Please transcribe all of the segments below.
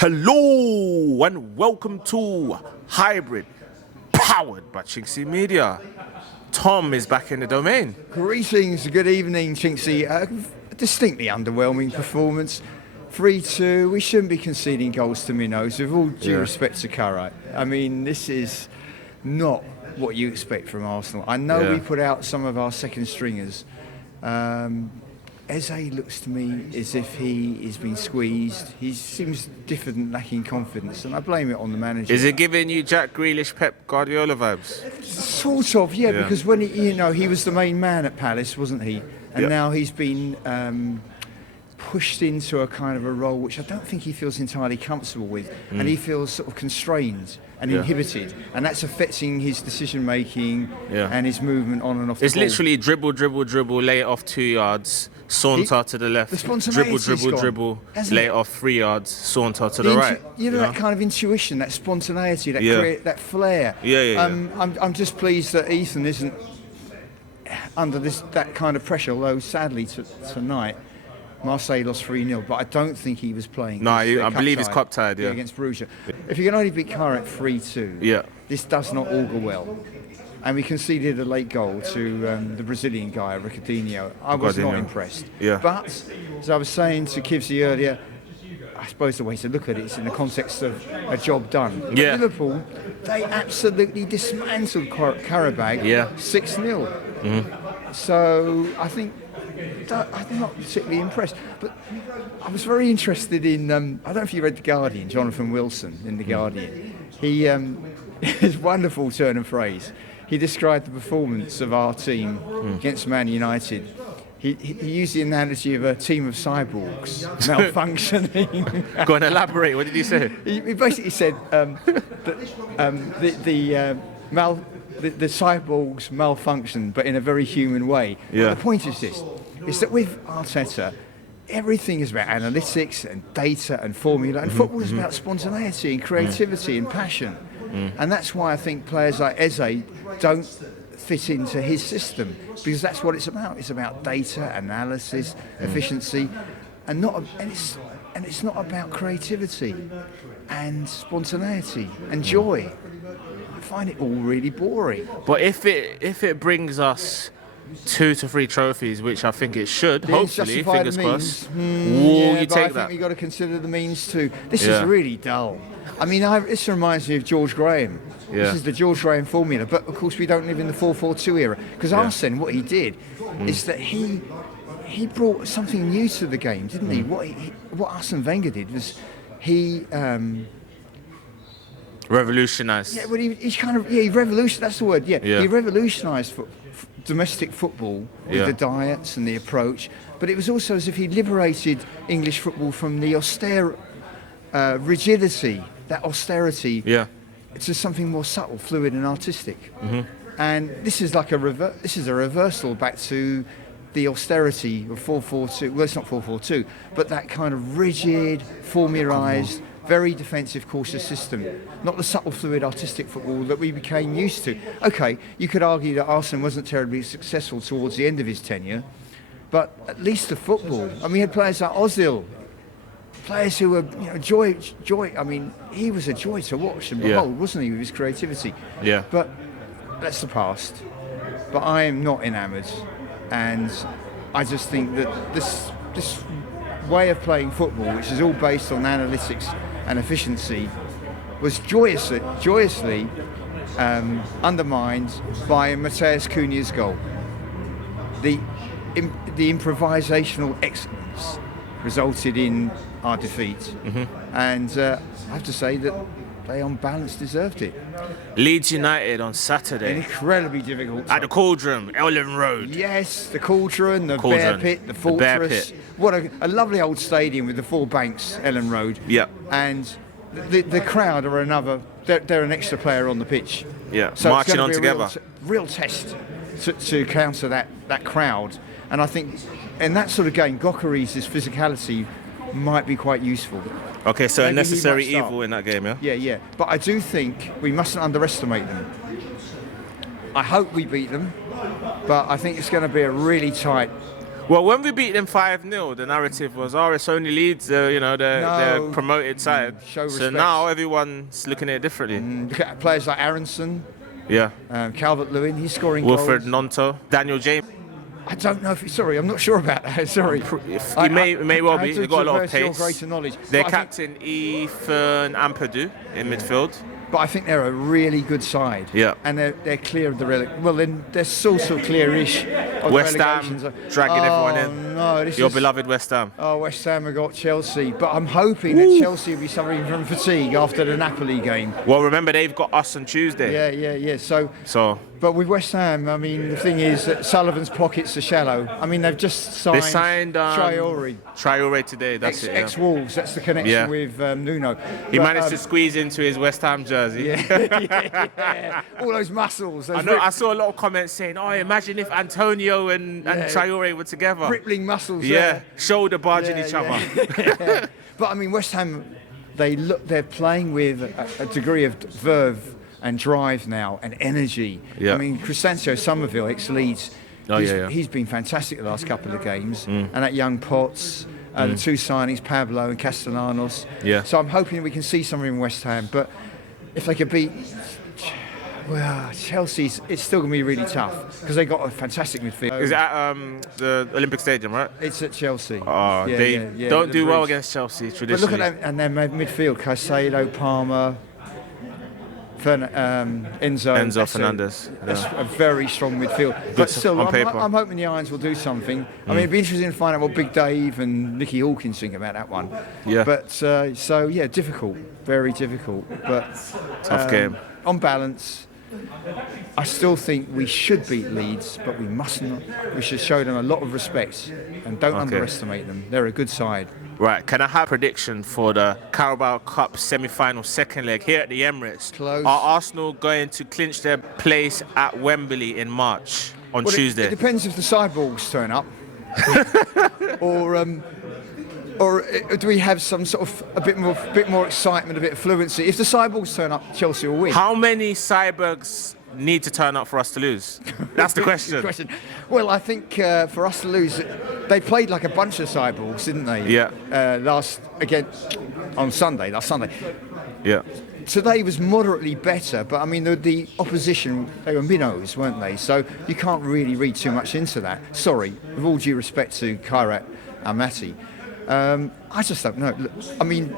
Hello and welcome to Hybrid, powered by chinkseyMEDIA. Tom is back in the domain. Greetings, good evening, Chinksey. A distinctly underwhelming performance. 3-2. We shouldn't be conceding goals to minnows, with all due respect to Kairat. I mean, this is not what you expect from Arsenal. I know we put out some of our second stringers. Eze looks to me as if he is being squeezed. He seems different, lacking confidence, and I blame it on the manager. Is it giving you Jack Grealish, Pep Guardiola vibes? Sort of, yeah. Because when he was the main man at Palace, wasn't he? And now he's been pushed into a kind of a role which I don't think he feels entirely comfortable with, and he feels sort of constrained and inhibited, and that's affecting his decision making and his movement on and off the ball. It's literally dribble, dribble, dribble, lay it off 2 yards, saunter to the left, dribble, dribble, dribble, lay it off 3 yards, saunter to the right. You know, that kind of intuition, that spontaneity, that that flair. I'm just pleased that Ethan isn't under that kind of pressure, although sadly tonight Marseille lost 3-0, but I don't think he was playing. No, I believe he's cup tied, against Bruges. If you can only beat Kairat 3-2, this does not augur well. And we conceded a late goal to the Brazilian guy, Ricardinho. I was not impressed. But, as I was saying to Kivsy earlier, I suppose the way to look at it is in the context of a job done. Liverpool, they absolutely dismantled Carabao 6-0. So I think I'm not particularly impressed, but I was very interested in, I don't know if you read The Guardian, Jonathan Wilson in The Guardian. He, his wonderful turn of phrase, he described the performance of our team against Man United. He used the analogy of a team of cyborgs malfunctioning. Go on, elaborate, what did he say? He basically said that the cyborgs malfunction, but in a very human way. The point is this, is that with Arteta, everything is about analytics and data and formula, and football is about spontaneity and creativity and passion. And that's why I think players like Eze don't fit into his system, because that's what it's about. It's about data, analysis, efficiency, and it's not about creativity and spontaneity and joy. I find it all really boring. But if it brings us 2 to 3 trophies, which I think it should, hopefully, fingers crossed, you take that. I think we've got to consider the means too. This is really dull. I mean, this reminds me of George Graham. This is the George Graham formula, but of course we don't live in the 4-4-2 era. Because Arsene, what he did is that he brought something new to the game, didn't he? What Arsene Wenger did was he revolutionised. Yeah, well, he revolutionised. That's the word. He revolutionised domestic football with the diets and the approach. But it was also as if he liberated English football from the austere rigidity, that austerity, to something more subtle, fluid, and artistic. And this is like a reversal back to the austerity of 4-4-2. Well, it's not 4-4-2, but that kind of rigid, formalised, very defensive, cautious system, not the subtle, fluid, artistic football that we became used to. Okay, you could argue that Arsene wasn't terribly successful towards the end of his tenure, but at least the football. I mean, we had players like Ozil, players who were, joy. I mean, he was a joy to watch and behold, wasn't he, with his creativity? But that's the past. But I am not enamoured, and I just think that this way of playing football, which is all based on analytics and efficiency, was joyously undermined by Matheus Cunha's goal. The improvisational excellence resulted in our defeat, and I have to say that they on balance deserved it. Leeds United on Saturday. Incredibly difficult. At the Cauldron, Elland Road. Yes, the Cauldron, the Bear Pit, the Fortress. What a lovely old stadium with the 4 banks, Elland Road. And the crowd are they're an extra player on the pitch. So marching on together. Real test to counter that crowd. And I think in that sort of game, Gyökeres' physicality might be quite useful. Okay, so maybe a necessary evil in that game, Yeah. But I do think we mustn't underestimate them. I hope we beat them, but I think it's going to be a really tight Well, when we beat them 5-0, the narrative was, oh, it's only Leeds, they're promoted side. So now everyone's looking at it differently. Look at players like Aronson. Yeah. Calvert-Lewin, he's scoring Wilfred goals. Gnonto, Daniel James. I don't know if I'm not sure about that. Sorry. He may well be. He's got a lot of pace. Greater knowledge. Their captain, Ethan Nwaneri, in midfield. But I think they're a really good side. Yeah. And they're clear of the relegation. Well, then they're sort of clear-ish of West Ham dragging everyone in. No, Your beloved West Ham. Oh, West Ham have got Chelsea. But I'm hoping that Chelsea will be suffering from fatigue after the Napoli game. Well, remember, they've got us on Tuesday. Yeah. So. But with West Ham, I mean, the thing is that Sullivan's pockets are shallow. I mean, they've just signed Traore today, that's it. Ex-Wolves, that's the connection with Nuno. He managed to squeeze into his West Ham jersey. Yeah. All those muscles. I saw a lot of comments saying, oh, imagine if Antonio and Traore were together. Rippling muscles. Yeah, shoulder barging each other. But I mean, West Ham, they're playing with a degree of verve and drive now and energy. I mean, Cristancio Somerville, ex-Leeds, he's been fantastic the last couple of games. And that young Potts, the two signings, Pablo and Castellanos. So I'm hoping we can see something in West Ham. But if they could beat... Well, Chelsea's, it's still going to be really tough because they got a fantastic midfield. Is it at the Olympic Stadium, right? It's at Chelsea. Oh, they don't do well against Chelsea traditionally. But look at them, and their midfield, Caicedo, Palmer, Enzo Fernandez. That's a very strong midfield. But still, I'm hoping the Irons will do something. I mean, it'd be interesting to find out what Big Dave and Nicky Hawkins think about that one. But difficult, very difficult. But tough game. On balance, I still think we should beat Leeds, but we must not. We should show them a lot of respect and don't underestimate them. They're a good side. Right, can I have a prediction for the Carabao Cup semi-final second leg here at the Emirates? Close. Are Arsenal going to clinch their place at Wembley in March on Tuesday? It depends if the sideball's turn up. Or do we have some sort of a bit more excitement, a bit of fluency? If the cyborgs turn up, Chelsea will win. How many cyborgs need to turn up for us to lose? That's the question. Well, I think for us to lose, they played like a bunch of cyborgs, didn't they? Yeah. Last Sunday. Yeah. Today was moderately better, but I mean the opposition, they were minnows, weren't they? So you can't really read too much into that. Sorry, with all due respect to Kairat Almaty. I just don't know. Look, I mean,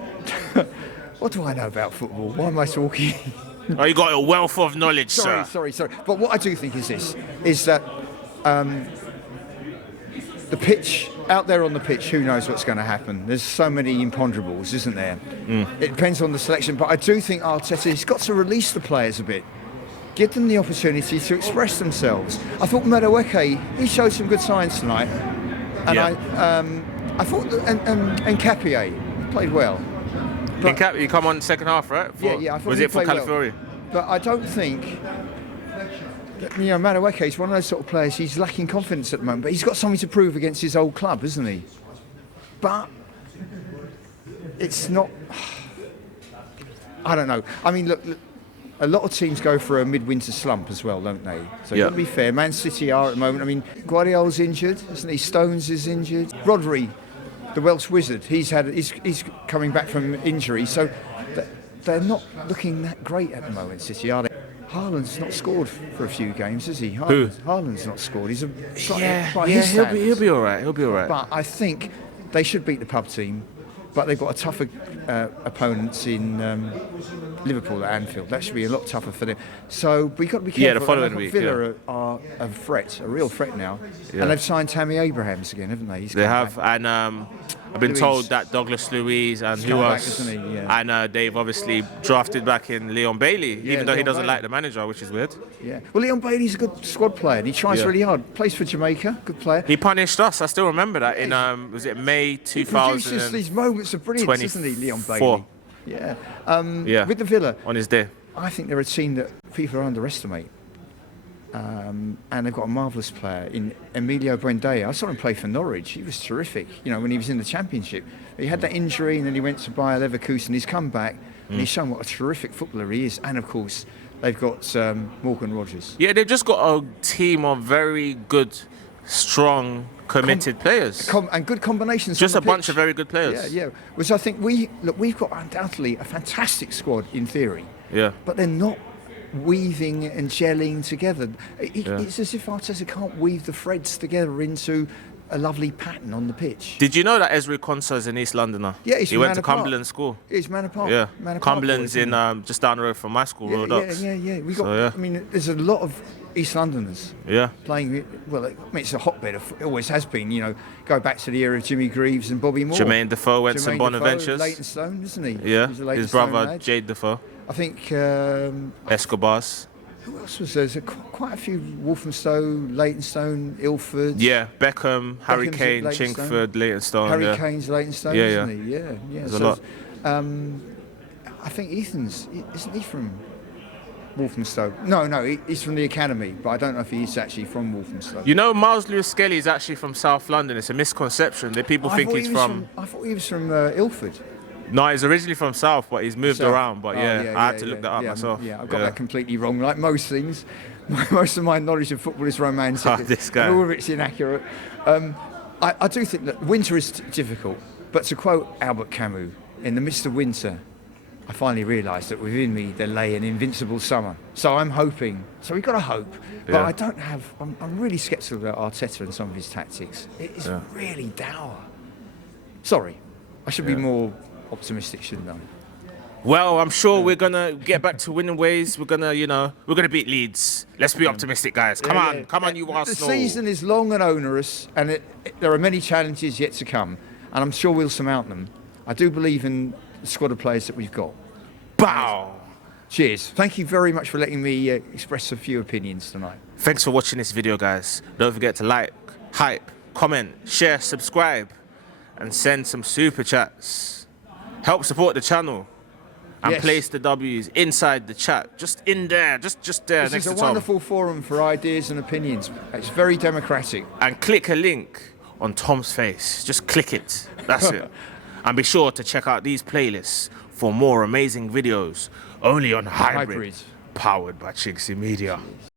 what do I know about football? Why am I talking? Oh, you got a wealth of knowledge, sir. Sorry. But what I do think is that the pitch, out there on the pitch, who knows what's going to happen? There's so many imponderables, isn't there? It depends on the selection, but I do think Arteta, he's got to release the players a bit. Give them the opportunity to express themselves. I thought Madueke, he showed some good signs tonight. And I thought and Capier played well. You come on second half, right? I thought was it for Calafiori? Well. But I don't think that, Madueke is one of those sort of players. He's lacking confidence at the moment, but he's got something to prove against his old club, isn't he? But it's not. I don't know. I mean, look. A lot of teams go for a midwinter slump as well, don't they? So you've got to be fair. Man City are at the moment. I mean, Guardiola's injured, isn't he? Stones is injured. Rodri, the Welsh wizard, he's coming back from injury. So they're not looking that great at the moment, City, are they? Haaland's not scored for a few games, has he? Haaland's not scored. He's he'll be all right. But I think they should beat the pub team. But they've got a tougher opponents in Liverpool at Anfield. That should be a lot tougher for them. So we've got to be careful. The following week. Villa are a threat, a real threat now. Yeah. And they've signed Tammy Abrahams again, haven't they? They have, and I've been told that Douglas Luiz and who else? Back, isn't he? Yeah. And they've obviously drafted back in Leon Bailey, even though he doesn't like the manager, which is weird. Yeah. Well, Leon Bailey's a good squad player. And he tries really hard. Plays for Jamaica. Good player. He punished us. I still remember that in was it May 2000? He produces these moments of brilliance, isn't he, Leon Bailey? Yeah. With the Villa. On his day. I think they're a team that people underestimate. And they've got a marvellous player in Emilio Buendia. I saw him play for Norwich. He was terrific, when he was in the Championship. He had that injury and then he went to Bayer Leverkusen. He's come back and he's shown what a terrific footballer he is. And, of course, they've got Morgan Rogers. Yeah, they've just got a team of very good, strong, committed players. And good combinations. Just on the a bunch of very good players. Yeah. Which I think we've got undoubtedly a fantastic squad in theory. Yeah. But they're not weaving and gelling together. It's as if Arteta can't weave the threads together into a lovely pattern on the pitch. Did you know that Ezri Konsa is an East Londoner? Yeah, he went to Cumberland School. He's Manor Park. Yeah, Manor Park Cumberland's in just down the road from my school, Road Oaks. Yeah. We got. I mean, there's a lot of East Londoners. Yeah. Playing. Well, I mean, it's a hotbed. It always has been. You know, go back to the era of Jimmy Greaves and Bobby Moore. Jermain Defoe went to Bonaventures. Leytonstone, isn't he? Yeah. His brother Jade Defoe. I think. EscoBars. Who else was there? There's quite a few. Walthamstow, Leytonstone, Ilford. Yeah, Beckham, Harry Kane, Chingford, Leytonstone. Harry Kane's Leytonstone, isn't he? Yeah. There's a lot. I think isn't he from Walthamstow? No, he's from the academy, but I don't know if he's actually from Walthamstow. You know, Myles Lewis-Skelly is actually from South London. It's a misconception that people think he's from. I thought he was from Ilford. No, he's originally from South, but he's moved around. But I had to look that up myself. Yeah, I've got that completely wrong. Like most things, most of my knowledge of football is romantic. This guy. And all of it's inaccurate. I do think that winter is difficult, but to quote Albert Camus, in the midst of winter, I finally realised that within me there lay an invincible summer. So I'm hoping. So we've got to hope. But I don't have. I'm really sceptical about Arteta and some of his tactics. It is really dour. Sorry, I should be more optimistic, shouldn't I? Well, I'm sure we're gonna get back to winning ways. We're gonna beat Leeds. Let's be optimistic, guys. Come on, you Arsenal. The season is long and onerous, and there are many challenges yet to come, and I'm sure we'll surmount them. I do believe in the squad of players that we've got. Bow. Cheers. Thank you very much for letting me express a few opinions tonight. Thanks for watching this video, guys. Don't forget to like, hype, comment, share, subscribe, and send some super chats. Help support the channel and place the W's inside the chat, just in there, just there this next to Tom. It's a wonderful forum for ideas and opinions. It's very democratic. And click a link on Tom's face. Just click it. That's it. And be sure to check out these playlists for more amazing videos only on Hybrid. Powered by chinkseyMEDIA.